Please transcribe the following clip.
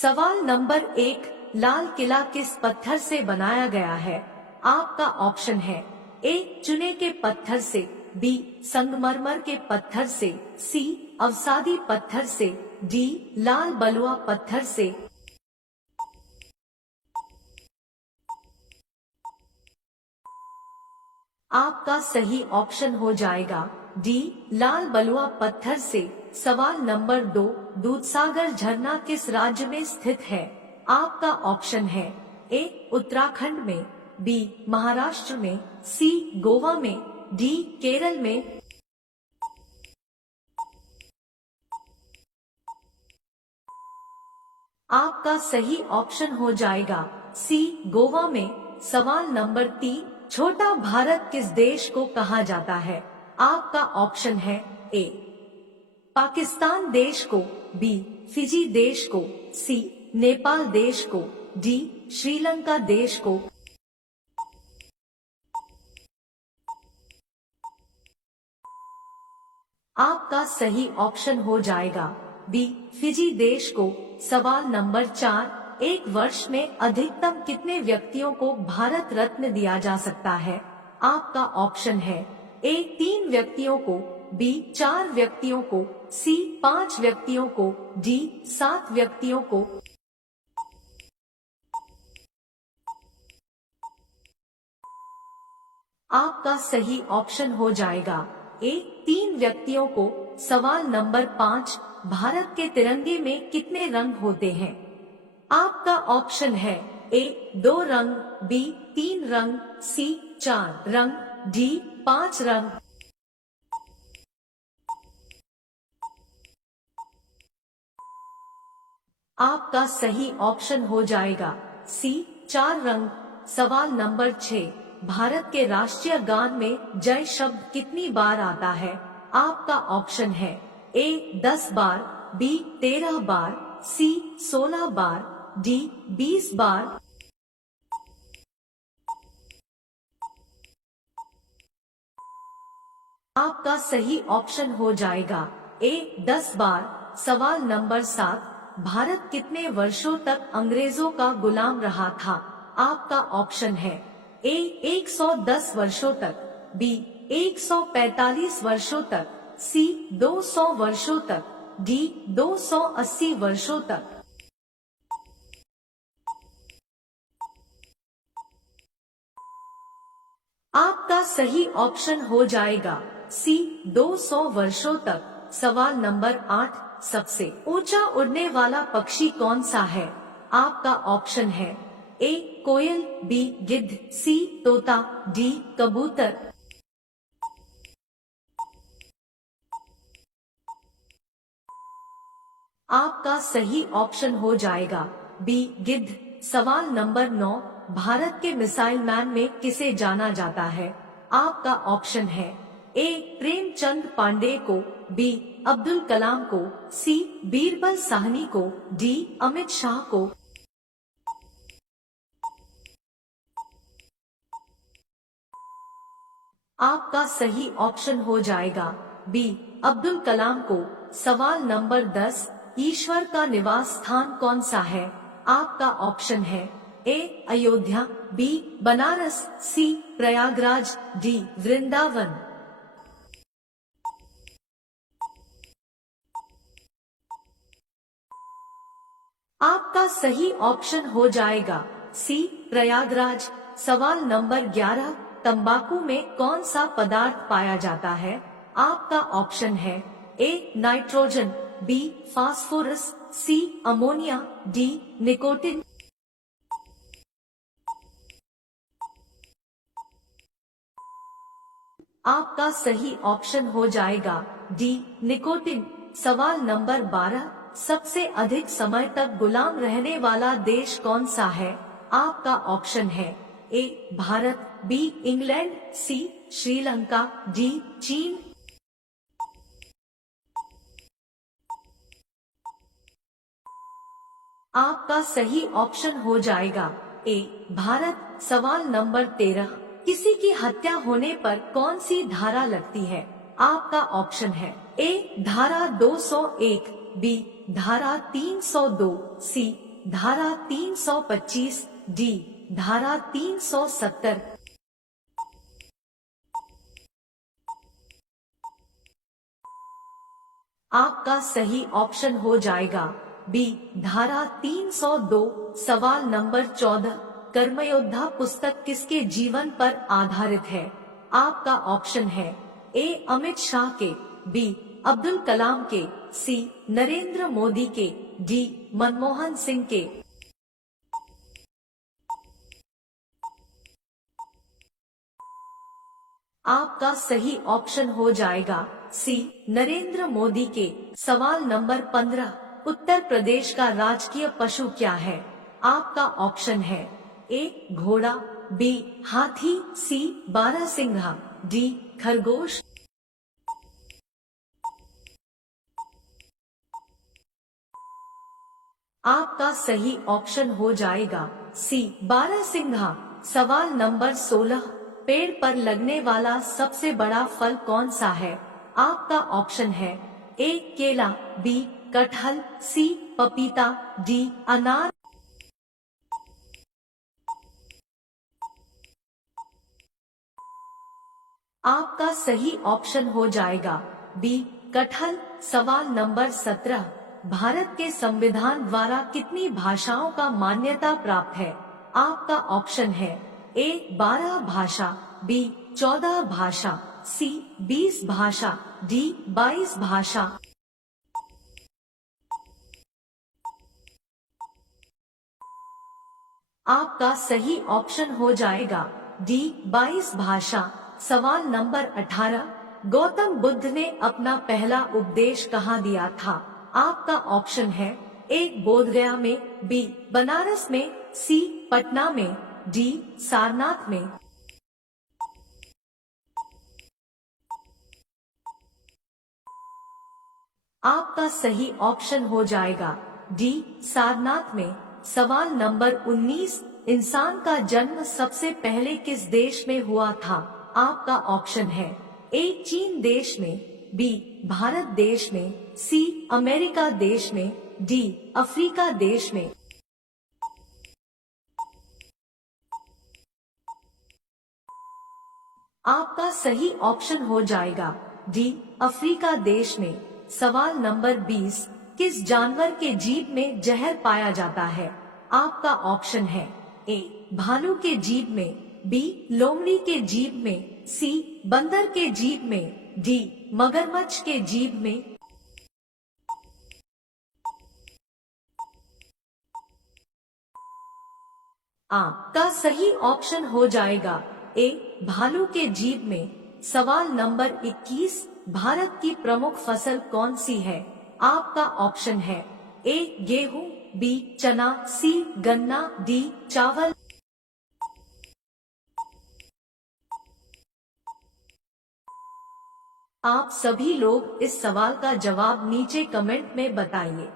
सवाल नंबर 1, लाल किला किस पत्थर से बनाया गया है? आपका ऑप्शन है ए चुने के पत्थर से, बी संगमरमर के पत्थर से, सी अवसादी पत्थर से, डी लाल बलुआ पत्थर से। आपका सही ऑप्शन हो जाएगा डी लाल बलुआ पत्थर से। सवाल नंबर 2, दूधसागर झरना किस राज्य में स्थित है? आपका ऑप्शन है ए उत्तराखंड में, बी महाराष्ट्र में, सी गोवा में, डी केरल में। आपका सही ऑप्शन हो जाएगा सी गोवा में। सवाल नंबर 3, छोटा भारत किस देश को कहा जाता है? आपका ऑप्शन है ए पाकिस्तान देश को, बी फिजी देश को, सी नेपाल देश को, डी श्रीलंका देश को। आपका सही ऑप्शन हो जाएगा बी फिजी देश को। सवाल नंबर 4, एक वर्ष में अधिकतम कितने व्यक्तियों को भारत रत्न दिया जा सकता है? आपका ऑप्शन है ए 3 व्यक्तियों को, बी 4 व्यक्तियों को, सी 5 व्यक्तियों को, डी 7 व्यक्तियों को। आपका सही ऑप्शन हो जाएगा ए 3 व्यक्तियों को। सवाल नंबर 5, भारत के तिरंगे में कितने रंग होते हैं? आपका ऑप्शन है ए 2 रंग, बी 3 रंग, सी 4 रंग, डी 5 रंग। आपका सही ऑप्शन हो जाएगा सी 4 रंग। सवाल नंबर 6, भारत के राष्ट्रीय गान में जय शब्द कितनी बार आता है? आपका ऑप्शन है ए 10 बार, बी 13 बार, सी 16 बार, डी 20 बार। आपका सही ऑप्शन हो जाएगा ए 10 बार। सवाल नंबर 7, भारत कितने वर्षों तक अंग्रेजों का गुलाम रहा था? आपका ऑप्शन है ए 110 वर्षों तक, बी 145 वर्षों तक, सी 200 वर्षों तक, डी 280 वर्षों तक। आपका सही ऑप्शन हो जाएगा सी 200 वर्षों तक। सवाल नंबर 8, सबसे ऊंचा उड़ने वाला पक्षी कौन सा है? आपका ऑप्शन है ए कोयल, बी गिद्ध, सी तोता, डी कबूतर। आपका सही ऑप्शन हो जाएगा बी गिद्ध। सवाल नंबर 9, भारत के मिसाइल मैन में किसे जाना जाता है? आपका ऑप्शन है ए प्रेमचंद पांडे को, बी अब्दुल कलाम को, सी बीरबल साहनी को, डी अमित शाह को। आपका सही ऑप्शन हो जाएगा बी अब्दुल कलाम को। सवाल नंबर 10, ईश्वर का निवास स्थान कौन सा है? आपका ऑप्शन है ए अयोध्या, बी बनारस, सी प्रयागराज, डी वृंदावन। आपका सही ऑप्शन हो जाएगा सी प्रयागराज। सवाल नंबर 11, तंबाकू में कौन सा पदार्थ पाया जाता है? आपका ऑप्शन है A nitrogen, B phosphorus, C ammonia, D nicotine. आपका सही ऑप्शन हो जाएगा डी निकोटिन। सवाल नंबर 12, सबसे अधिक समय तक गुलाम रहने वाला देश कौन सा है? आपका ऑप्शन है ए भारत, बी इंग्लैंड, सी श्रीलंका, डी चीन। आपका सही ऑप्शन हो जाएगा ए भारत। सवाल नंबर 13, किसी की हत्या होने पर कौन सी धारा लगती है? आपका ऑप्शन है ए धारा 201, बी धारा 302, सी धारा 325, डी धारा 370। आपका सही ऑप्शन हो जाएगा बी धारा 302। सवाल नंबर 14, कर्मयोद्धा पुस्तक किसके जीवन पर आधारित है? आपका ऑप्शन है ए अमित शाह के, बी अब्दुल कलाम के, सी नरेंद्र मोदी के, डी मनमोहन सिंह के। आपका सही ऑप्शन हो जाएगा सी नरेंद्र मोदी के। सवाल नंबर 15, उत्तर प्रदेश का राजकीय पशु क्या है? आपका ऑप्शन है ए घोड़ा, बी हाथी, सी बारहसिंघा, डी खरगोश। आपका सही ऑप्शन हो जाएगा सी बारहसिंघा। सवाल नंबर 16, पेड़ पर लगने वाला सबसे बड़ा फल कौन सा है? आपका ऑप्शन है ए केला, बी कटहल, सी पपीता, डी अनार। आपका सही ऑप्शन हो जाएगा बी कटहल। सवाल नंबर 17, भारत के संविधान द्वारा कितनी भाषाओं का मान्यता प्राप्त है? आपका ऑप्शन है ए 12 भाषा, बी 14 भाषा, सी 20 भाषा, डी 22 भाषा। आपका सही ऑप्शन हो जाएगा डी 22 भाषा। सवाल नंबर 18, गौतम बुद्ध ने अपना पहला उपदेश कहाँ दिया था? आपका ऑप्शन है ए बोधगया में, बी बनारस में, सी पटना में, डी सारनाथ में। आपका सही ऑप्शन हो जाएगा डी सारनाथ में। सवाल नंबर 19, इंसान का जन्म सबसे पहले किस देश में हुआ था? आपका ऑप्शन है ए चीन देश में, बी भारत देश में, सी अमेरिका देश में, डी अफ्रीका देश में। आपका सही ऑप्शन हो जाएगा डी अफ्रीका देश में। सवाल नंबर 20, किस जानवर के जीभ में जहर पाया जाता है? आपका ऑप्शन है ए भालू के जीभ में, बी लोमड़ी के जीभ में, सी बंदर के जीभ में, डी मगरमच्छ के जीभ में। आपका सही ऑप्शन हो जाएगा ए भालू के जीभ में। सवाल नंबर 21, भारत की प्रमुख फसल कौन सी है? आपका ऑप्शन है ए गेहूं, बी चना, सी गन्ना, डी चावल। आप सभी लोग इस सवाल का जवाब नीचे कमेंट में बताइए।